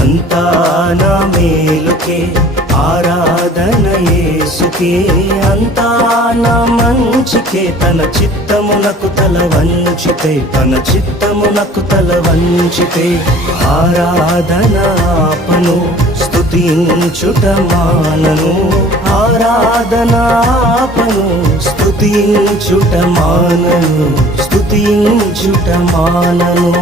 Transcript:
అంతా నా మేలుకే ఆరాధన యేసుకే, అంతా నా మంచికే. తన చిత్తమునకు తల వంచితే, తన చిత్తమునకు తల వంచితే ఆరాధన ఆపను, స్తుతించుట మానను. ఆరాధన ఆపను, స్తుతించుట మానను, స్తుతించుట మానను.